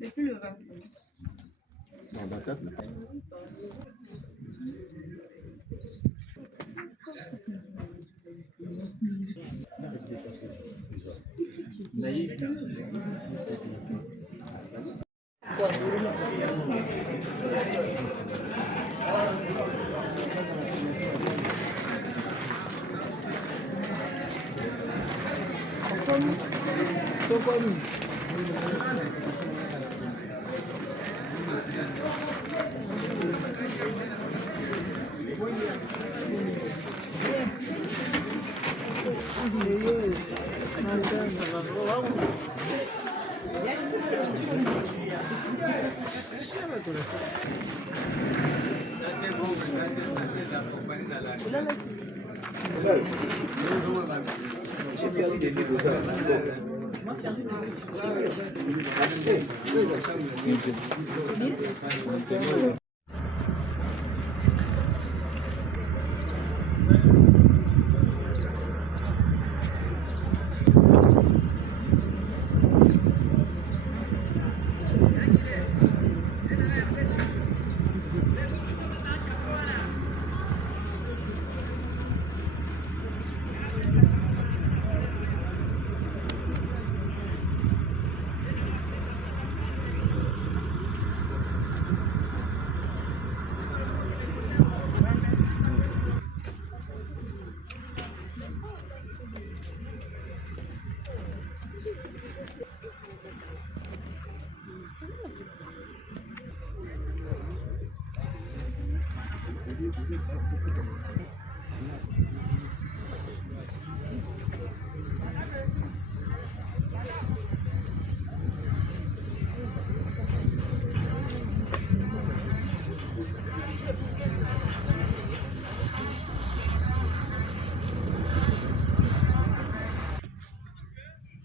C'est plus le 25. J'ai perdu des vies de ça.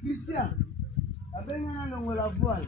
Christian, abengana longo la voile.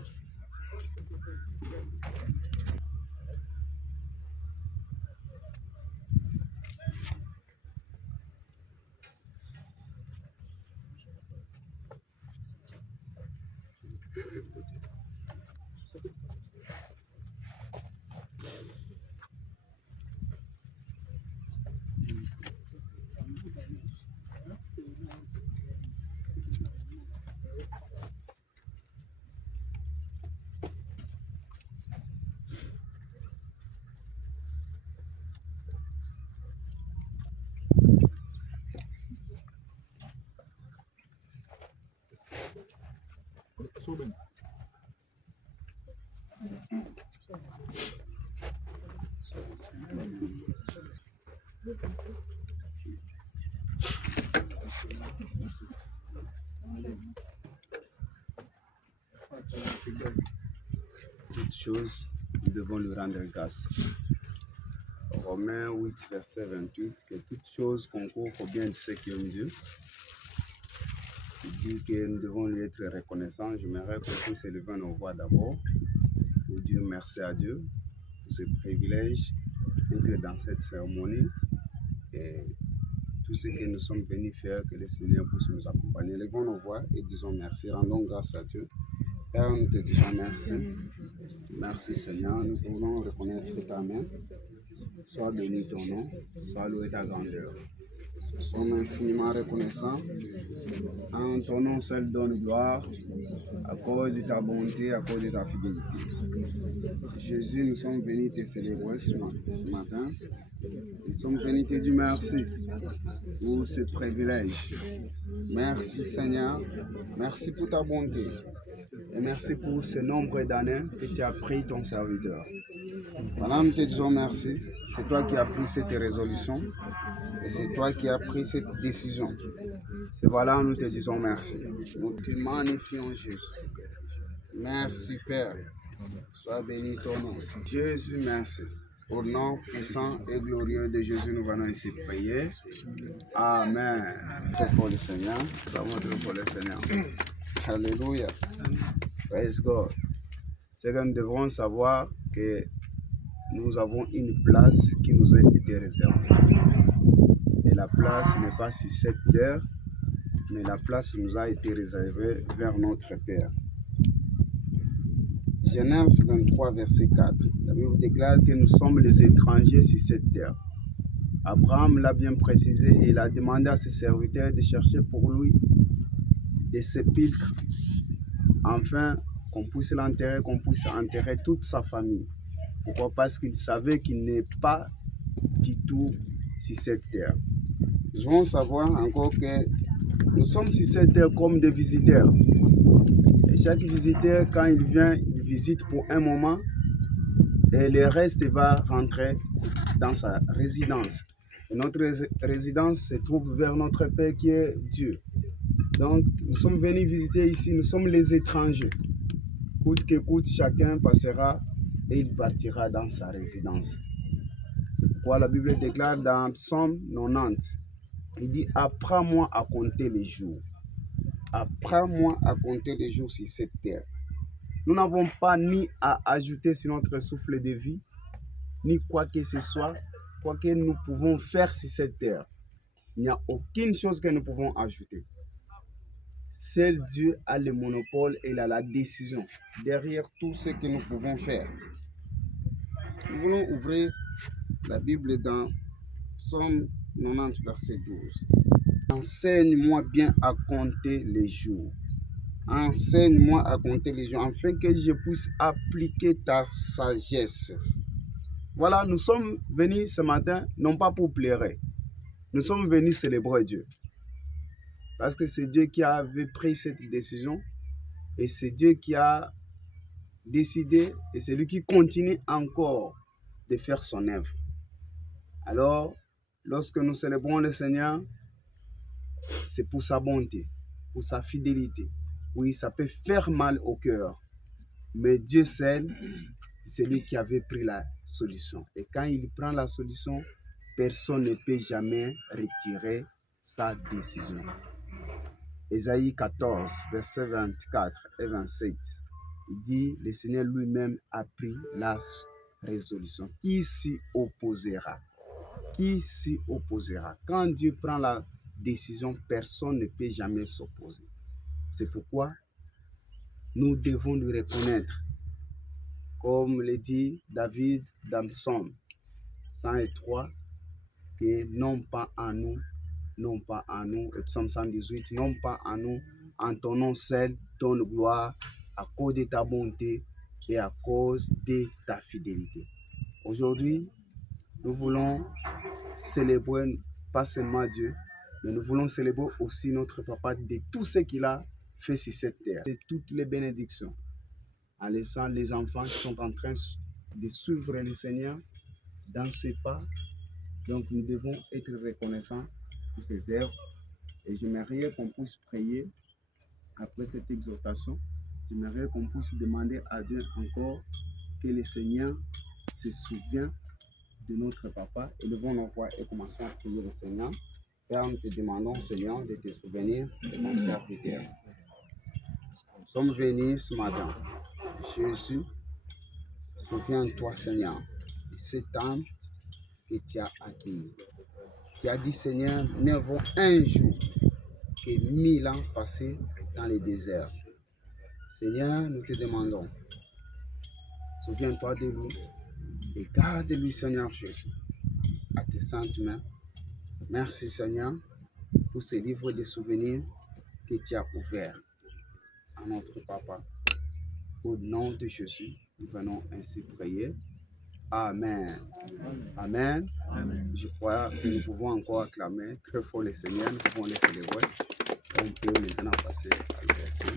Toutes choses, nous devons lui rendre grâce. Romains 8, verset 28, que toutes choses concourent au bien de ceux qui aiment Dieu. Il dit que nous devons lui être reconnaissants. J'aimerais qu'on puisse élever nos voix d'abord pour dire merci à Dieu pour ce privilège d'être dans cette cérémonie et tout ce que nous sommes venus faire, que le Seigneur puisse nous accompagner. Élevons nos voix et disons merci, rendons grâce à Dieu. Père, nous te disons merci. Merci Seigneur, nous voulons reconnaître ta main. Sois béni ton nom, sois loué ta grandeur. Nous sommes infiniment reconnaissants. En ton nom seul donne gloire, à cause de ta bonté, à cause de ta fidélité. Jésus, nous sommes venus te célébrer ce matin. Nous sommes venus te dire merci pour ce privilège. Merci Seigneur, merci pour ta bonté. Et merci pour ce nombre d'années que tu as pris ton serviteur. Voilà, nous te disons merci. C'est toi qui as pris cette résolution et c'est toi qui as pris cette décision. C'est voilà, nous te disons merci. Nous te magnifions Jésus. Merci Père. Sois béni ton nom. Jésus, merci. Au nom puissant et glorieux de Jésus, nous allons ici prier. Amen. Très fort le Seigneur. Vraiment très fort le Seigneur. Alléluia. Praise God. C'est que nous devrons savoir que nous avons une place qui nous a été réservée. Et la place n'est pas sur cette terre, mais la place nous a été réservée vers notre Père. Genèse 23, verset 4. La Bible déclare que nous sommes les étrangers sur cette terre. Abraham l'a bien précisé et il a demandé à ses serviteurs de chercher pour lui des sépulcres, afin qu'on puisse l'enterrer, qu'on puisse enterrer toute sa famille. Pourquoi? Parce qu'il savait qu'il n'est pas du tout sur cette terre. Nous devons savoir encore que nous sommes sur cette terre comme des visiteurs. Et chaque visiteur, quand il vient, il visite pour un moment et le reste va rentrer dans sa résidence. Et notre résidence se trouve vers notre Père qui est Dieu. Donc, nous sommes venus visiter ici, nous sommes les étrangers. Coûte que coûte, chacun passera et il partira dans sa résidence. C'est pourquoi la Bible déclare dans Psaume 90, il dit « Apprends-moi à compter les jours. Apprends-moi à compter les jours sur cette terre. » Nous n'avons pas ni à ajouter sur notre souffle de vie, ni quoi que ce soit, quoi que nous pouvons faire sur cette terre. Il n'y a aucune chose que nous pouvons ajouter. Seul Dieu a le monopole et il a la décision derrière tout ce que nous pouvons faire. Nous voulons ouvrir la Bible dans Psaume 90, verset 12. Enseigne-moi bien à compter les jours. Enseigne-moi à compter les jours, afin que je puisse appliquer ta sagesse. Voilà, nous sommes venus ce matin, non pas pour pleurer. Nous sommes venus célébrer Dieu. Parce que c'est Dieu qui avait pris cette décision. Et c'est Dieu qui a décidé, et c'est lui qui continue encore de faire son œuvre. Alors, lorsque nous célébrons le Seigneur, c'est pour sa bonté, pour sa fidélité. Oui, ça peut faire mal au cœur, mais Dieu seul, c'est lui qui avait pris la solution. Et quand il prend la solution, personne ne peut jamais retirer sa décision. Ésaïe 14, versets 24 et 27, il dit, le Seigneur lui-même a pris la résolution. Qui s'y opposera? Qui s'y opposera? Quand Dieu prend la décision, personne ne peut jamais s'opposer. C'est pourquoi nous devons lui reconnaître, comme le dit David dans Psaume 103, que non pas à nous, non pas à nous, et Psaume 118, non pas à nous, en ton nom seul, donne gloire à cause de ta bonté et à cause de ta fidélité. Aujourd'hui, nous voulons célébrer pas seulement Dieu, mais nous voulons célébrer aussi notre Papa de tout ce qu'il a fait sur cette terre, de toutes les bénédictions, en laissant les enfants qui sont en train de suivre le Seigneur dans ses pas. Donc nous devons être reconnaissants pour ses œuvres. Et j'aimerais qu'on puisse prier après cette exhortation. J'aimerais qu'on puisse demander à Dieu encore que le Seigneur se souvienne de notre Papa. Élevons nos voix et commençons à prier le Seigneur. Père, nous te demandons, Seigneur, de te souvenir de ton serviteur. Nous sommes venus ce matin. Jésus, souviens-toi, Seigneur, de cette âme que tu as accueillie. Tu as dit, Seigneur, ne vaut un jour que 1000 ans passés dans le désert. Seigneur, nous te demandons, souviens-toi de lui et garde-lui, Seigneur Jésus, à tes saintes mains. Merci, Seigneur, pour ce livre de souvenirs que tu as ouvert à notre Papa. Au nom de Jésus, nous venons ainsi prier. Amen. Amen. Amen. Je crois que nous pouvons encore acclamer très fort le Seigneur, nous pouvons le célébrer. On peut maintenant passer à l'ouverture.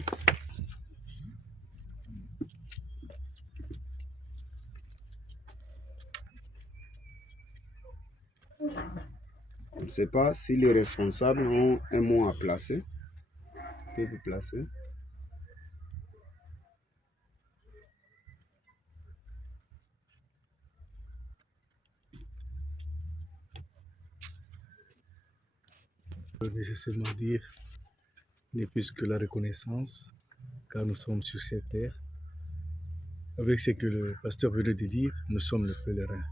On ne sait pas si les responsables ont un mot à placer. Vous pouvez vous placer. Nécessairement dire n'est plus que la reconnaissance, car nous sommes sur cette terre. Avec ce que le pasteur venait de dire, nous sommes le pèlerin.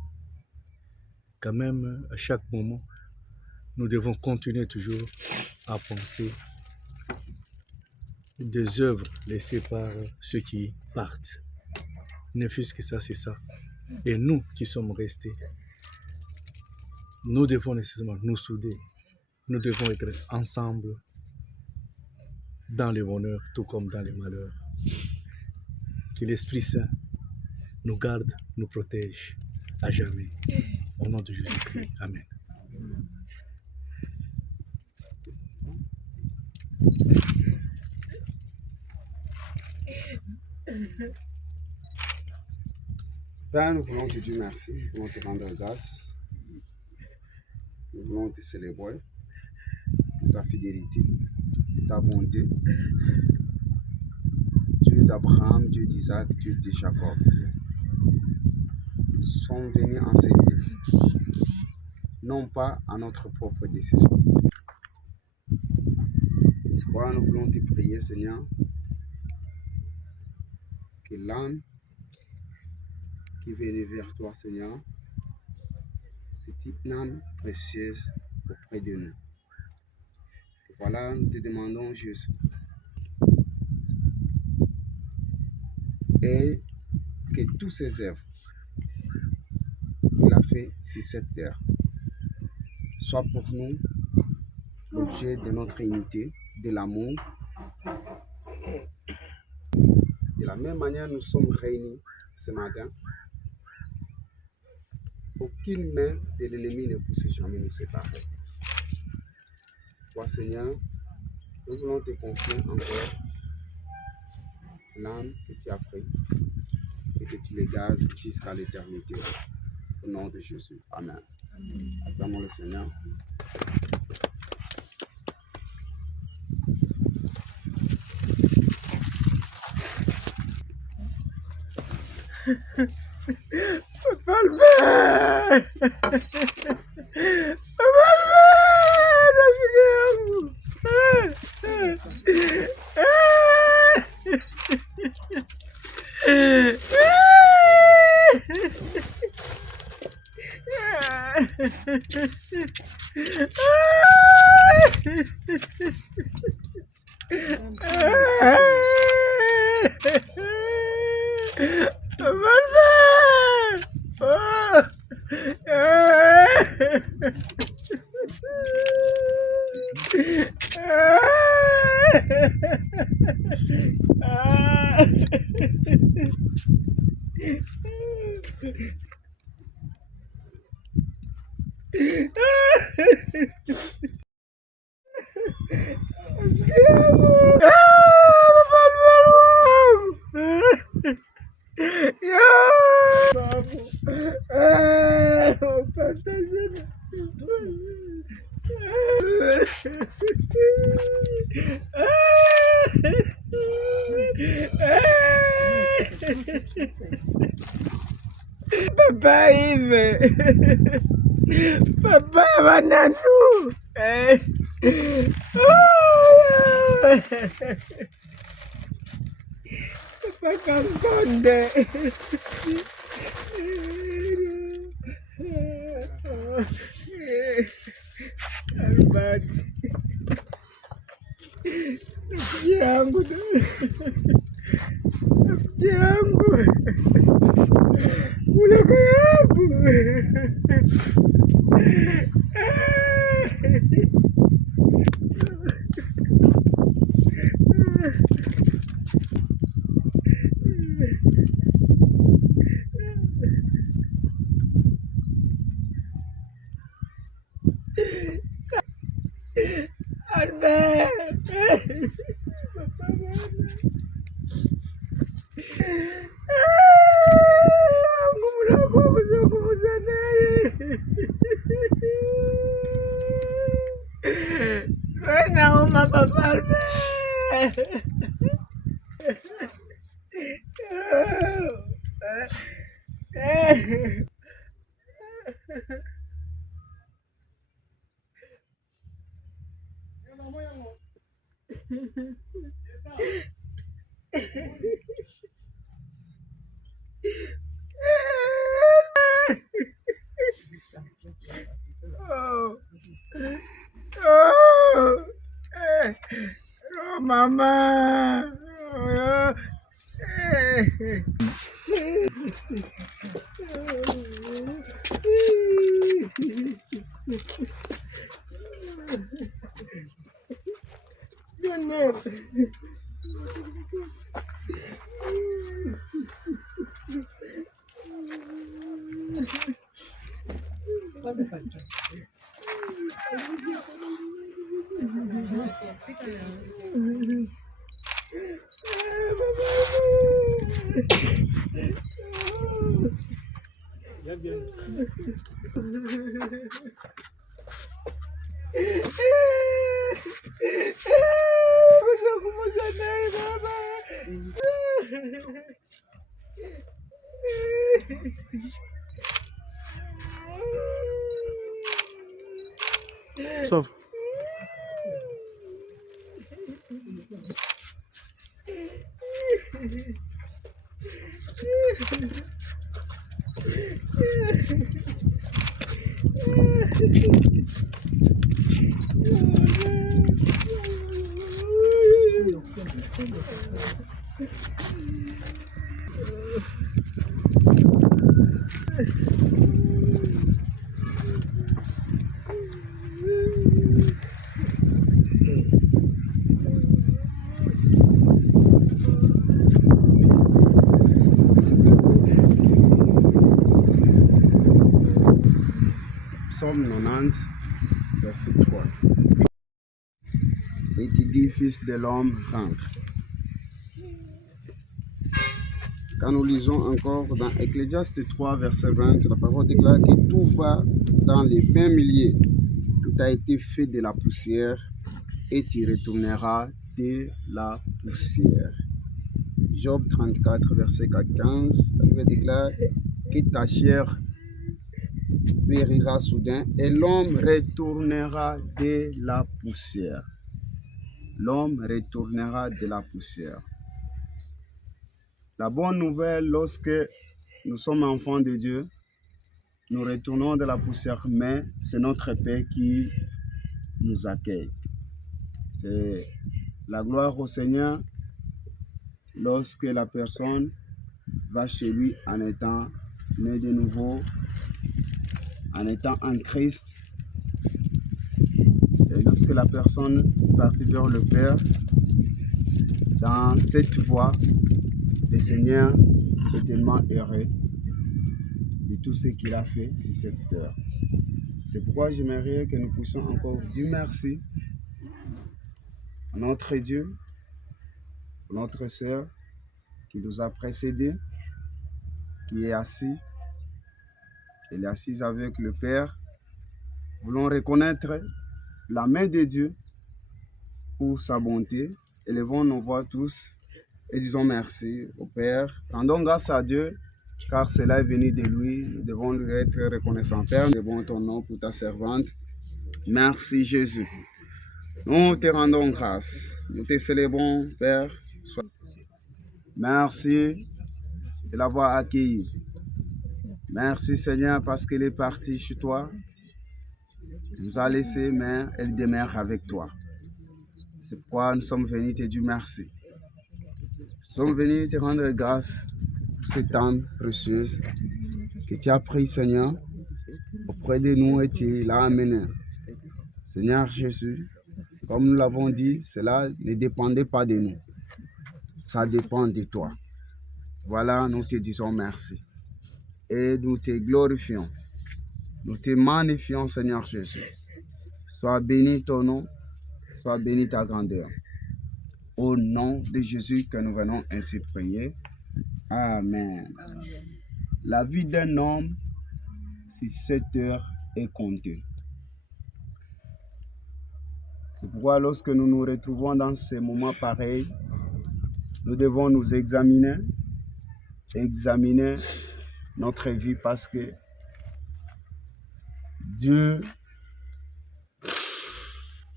Quand même, à chaque moment, nous devons continuer toujours à penser des œuvres laissées par ceux qui partent. Ne fût-ce que ça, c'est ça. Et nous qui sommes restés, nous devons nécessairement nous souder. Nous devons être ensemble dans le bonheur, tout comme dans le malheur. Que l'Esprit Saint nous garde, nous protège à jamais. Au nom de Jésus-Christ. Amen. Père, nous voulons te dire merci, nous voulons te rendre grâce, nous voulons te célébrer pour ta fidélité, pour ta bonté. Dieu d'Abraham, Dieu d'Isaac, Dieu de Jacob. Nous sommes venus enseigner, non pas à notre propre décision. C'est pourquoi nous voulons te prier, Seigneur, que l'âme qui vient vers toi, Seigneur, c'est une âme précieuse auprès de nous. Et voilà, nous te demandons Jésus. Et que tous ces œuvres qu'il a fait sur cette terre soient pour nous l'objet de notre unité, de l'amour. De la même manière, nous sommes réunis ce matin. Aucune main de l'ennemi ne puisse jamais nous séparer. Toi, Seigneur, nous voulons te confier encore l'âme que tu as pris et que tu les gardes jusqu'à l'éternité. Au nom de Jésus. Amen. Acclamons le Seigneur. Papa Yves, Papa Bananou, Papa Kamkonde, Albert, rafiki yangu, kuloko yangu. Albert, nauma Papa Albert. Oh, oh, oh, maman. Oh, non. Sauf. Psaume 90, verset 3. Et tu dis, fils de l'homme, rentre. Quand nous lisons encore dans Ecclésiaste 3, verset 20, la parole déclare que tout va dans les 20 milliers. Tout a été fait de la poussière et tu retourneras de la poussière. Job 34, verset 15, la Bible déclare que ta chair périra soudain et l'homme retournera de la poussière. L'homme retournera de la poussière. La bonne nouvelle, lorsque nous sommes enfants de Dieu, nous retournons de la poussière, mais c'est notre Père qui nous accueille. C'est la gloire au Seigneur lorsque la personne va chez lui en étant né de nouveau, en étant en Christ. Et lorsque la personne partit vers le Père, dans cette voie, le Seigneur est tellement heureux de tout ce qu'il a fait sur cette terre. C'est pourquoi j'aimerais que nous puissions encore dire merci à notre Dieu, à notre sœur qui nous a précédés, qui est assis. Elle est assise avec le Père. Nous voulons reconnaître la main de Dieu pour sa bonté. Élevons nos voix tous et disons merci au Père. Rendons grâce à Dieu, car cela est venu de lui. Nous devons lui être reconnaissants. Père, nous devons ton nom pour ta servante. Merci Jésus. Nous te rendons grâce. Nous te célébrons, Père. Merci de l'avoir accueilli. Merci Seigneur parce qu'elle est partie chez toi. Elle nous a laissé, mais elle demeure avec toi. C'est pourquoi nous sommes venus te dire merci. Nous sommes venus te rendre grâce pour ce temps précieux que tu as pris, Seigneur, auprès de nous et tu l'as amené. Seigneur Jésus, comme nous l'avons dit, cela ne dépendait pas de nous. Ça dépend de toi. Voilà, nous te disons merci. Et nous te glorifions. Nous te magnifions, Seigneur Jésus. Sois béni ton nom, sois béni ta grandeur. Au nom de Jésus que nous venons ainsi prier. Amen. La vie d'un homme, si 7 heures est comptée. C'est pourquoi lorsque nous nous retrouvons dans ces moments pareils, nous devons nous examiner notre vie parce que Dieu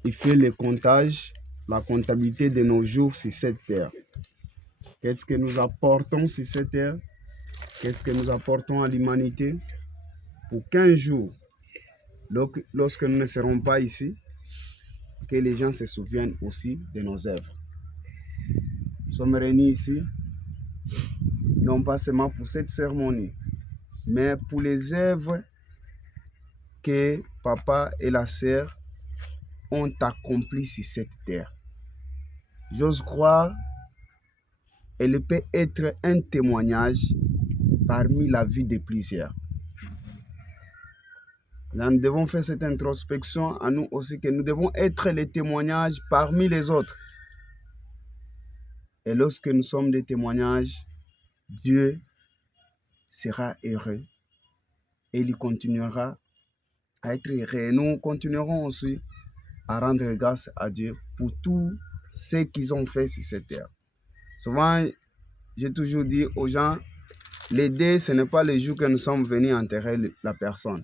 il fait le comptage, la comptabilité de nos jours sur cette terre. Qu'est-ce que nous apportons sur cette terre? Qu'est-ce que nous apportons à l'humanité? Pour qu'un jour, lorsque nous ne serons pas ici, que les gens se souviennent aussi de nos œuvres. Nous sommes réunis ici, non pas seulement pour cette cérémonie, mais pour les œuvres que papa et la sœur ont accomplies sur cette terre. J'ose croire, elle peut être un témoignage parmi la vie de plusieurs. Là, nous devons faire cette introspection à nous aussi, que nous devons être les témoignages parmi les autres. Et lorsque nous sommes des témoignages, Dieu sera heureux et il continuera à être heureux. Nous continuerons aussi à rendre grâce à Dieu pour tout ce qu'ils ont fait sur cette terre. Souvent, j'ai toujours dit aux gens, l'aider, ce n'est pas le jour que nous sommes venus enterrer la personne.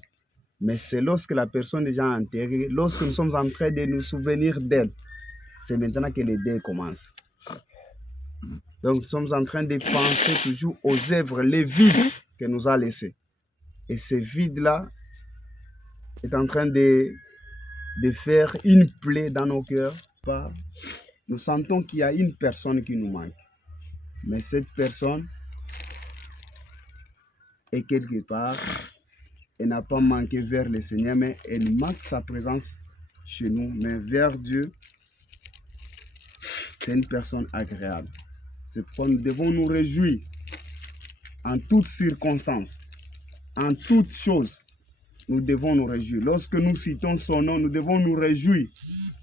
Mais c'est lorsque la personne est déjà enterrée, lorsque nous sommes en train de nous souvenir d'elle, c'est maintenant que le deuil commence. Donc nous sommes en train de penser toujours aux œuvres, les vides que nous a laissés. Et ce vide-là est en train de faire une plaie dans nos cœurs. Nous sentons qu'il y a une personne qui nous manque. Mais cette personne est quelque part. Elle n'a pas manqué vers le Seigneur, mais elle manque sa présence chez nous. Mais vers Dieu, c'est une personne agréable. C'est pourquoi nous devons nous réjouir en toutes circonstances, en toutes choses. Nous devons nous réjouir. Lorsque nous citons son nom, nous devons nous réjouir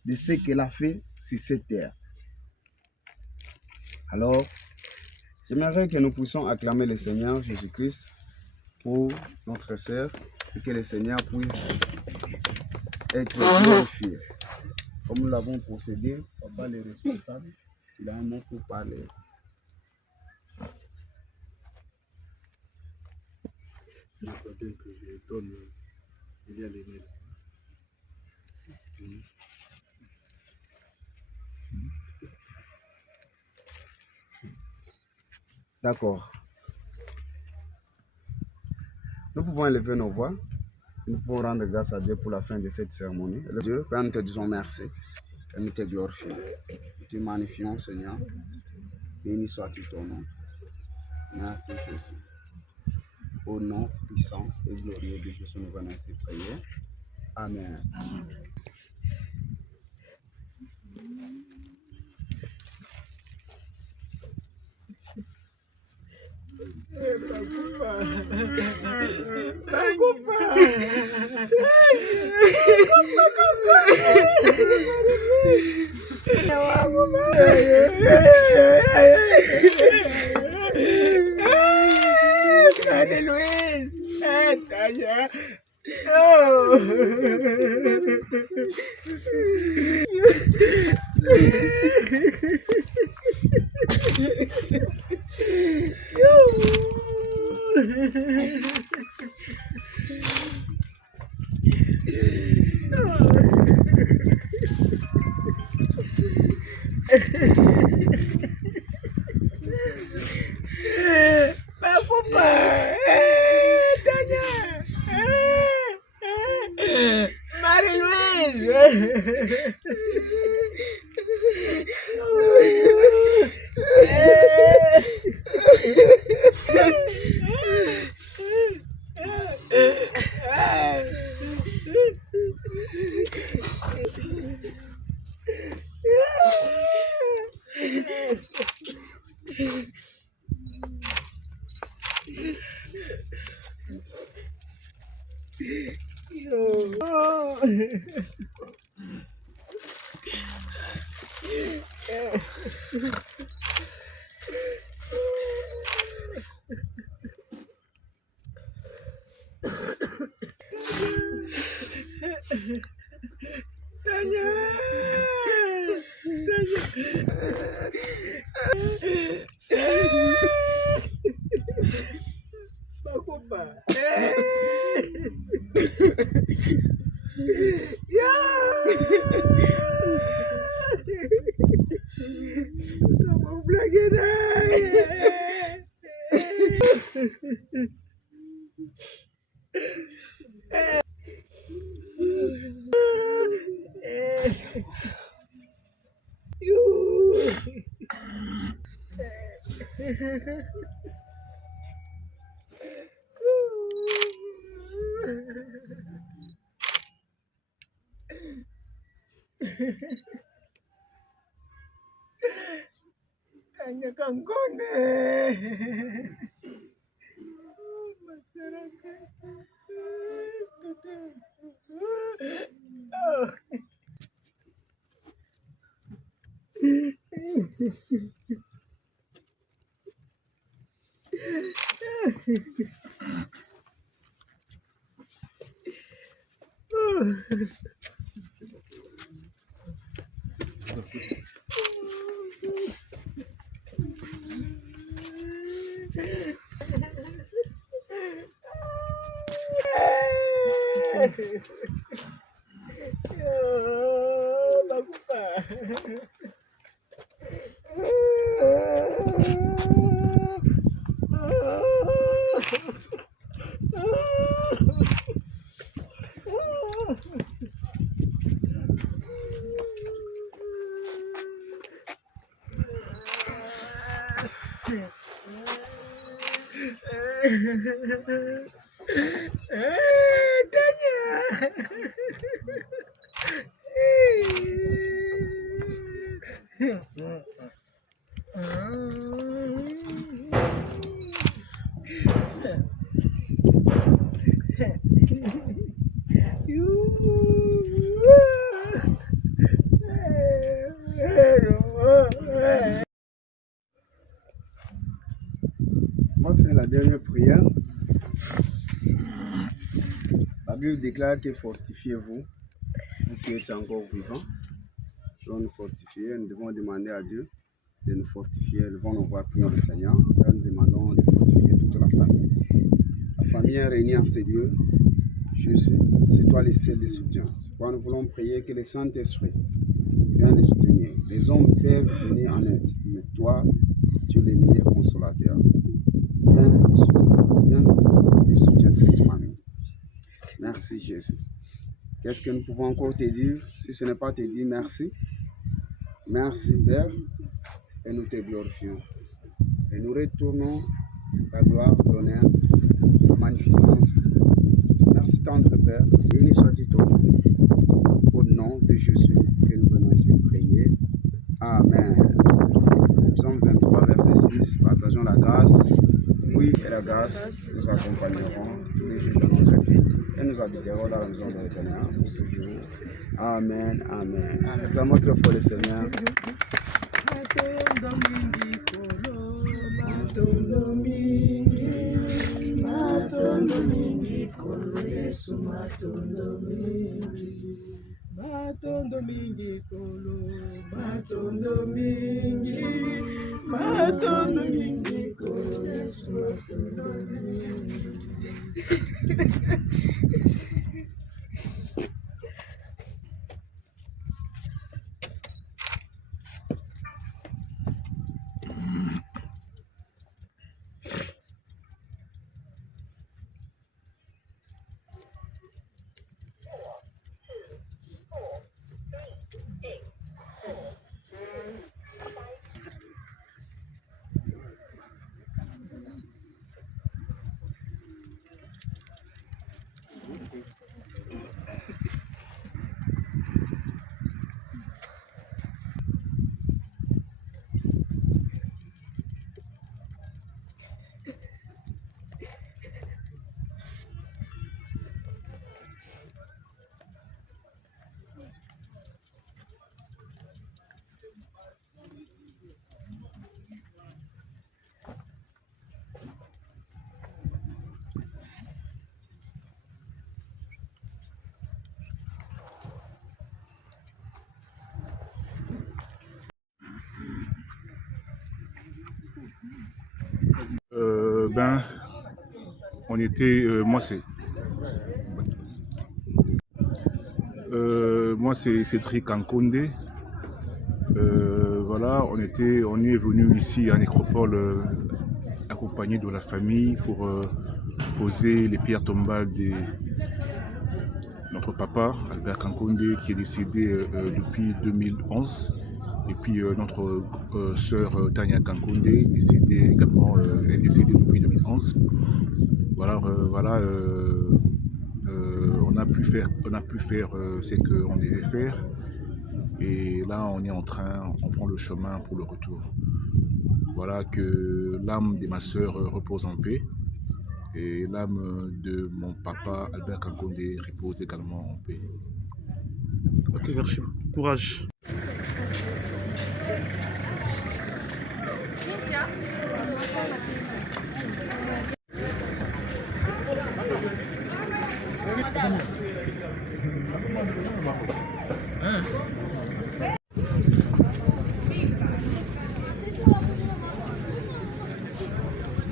de ce qu'elle a fait sur cette terre. Alors, j'aimerais que nous puissions acclamer le Seigneur Jésus-Christ pour notre sœur et que le Seigneur puisse être glorifié. Comme nous l'avons procédé, papa le responsable, s'il a un mot pour parler. Je crois bien que je donne il y a les mails. D'accord. Nous pouvons élever nos voix. Nous pouvons rendre grâce à Dieu pour la fin de cette cérémonie. Dieu, Père, nous te disons merci et nous te glorifions. Nous te magnifions, Seigneur. Béni soit-il ton nom. Merci, Jésus. Au nom puissant et glorieux de Jésus, nous venons ainsi prier. Amen. Luis, Tanya. Tanya Kankone. On va faire la dernière prière. La Bible déclare que fortifiez-vous, vous qui êtes encore vivants. Nous devons nous fortifier, nous devons demander à Dieu de nous fortifier. Nous devons nous voir prier le Seigneur. Nous demandons de fortifier toute la famille. La famille est réunie en ces lieux. Jésus, c'est toi le seul de soutien. C'est pourquoi nous voulons prier que le Saint-Esprit vienne les soutenir. Les hommes peuvent venir en aide, mais toi, tu es le meilleur consolateur. Viens et soutiens cette famille. Merci Jésus. Qu'est-ce que nous pouvons encore te dire? Si ce n'est pas te dire merci. Merci Père, et nous te glorifions. Et nous retournons la gloire, l'honneur, la magnificence. Merci tendre Père, béni soit-il ton nom. Au nom de Jésus que nous venons ici prier. Amen. Psaume 23, verset 6, partageons la grâce. Oui, et la grâce nous accompagneront tous les jours de notre vie et nous habiterons dans la maison de l'Éternel pour ce jour. Amen, amen. Acclamons très fort le Seigneur. Matondo mingi kolo Yesu, matondo mingi. Matondo mingi kolo, matondo mingi. Matondo mingi kolo Yesu, matondo mingi. On était, moi c'est Cédric Kankonde. Voilà, on est venu ici à Nécropole accompagné de la famille pour poser les pierres tombales de notre papa Albert Kankonde qui est décédé depuis 2011. Et puis notre sœur Tanya Kankonde, décédée également, est décédée depuis 2011. Voilà, on a pu faire ce qu'on devait faire. Et là, on est en train, on prend le chemin pour le retour. Voilà, que l'âme de ma sœur repose en paix. Et l'âme de mon papa, Albert Kankonde, repose également en paix. Ok, merci. Courage.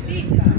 Vita.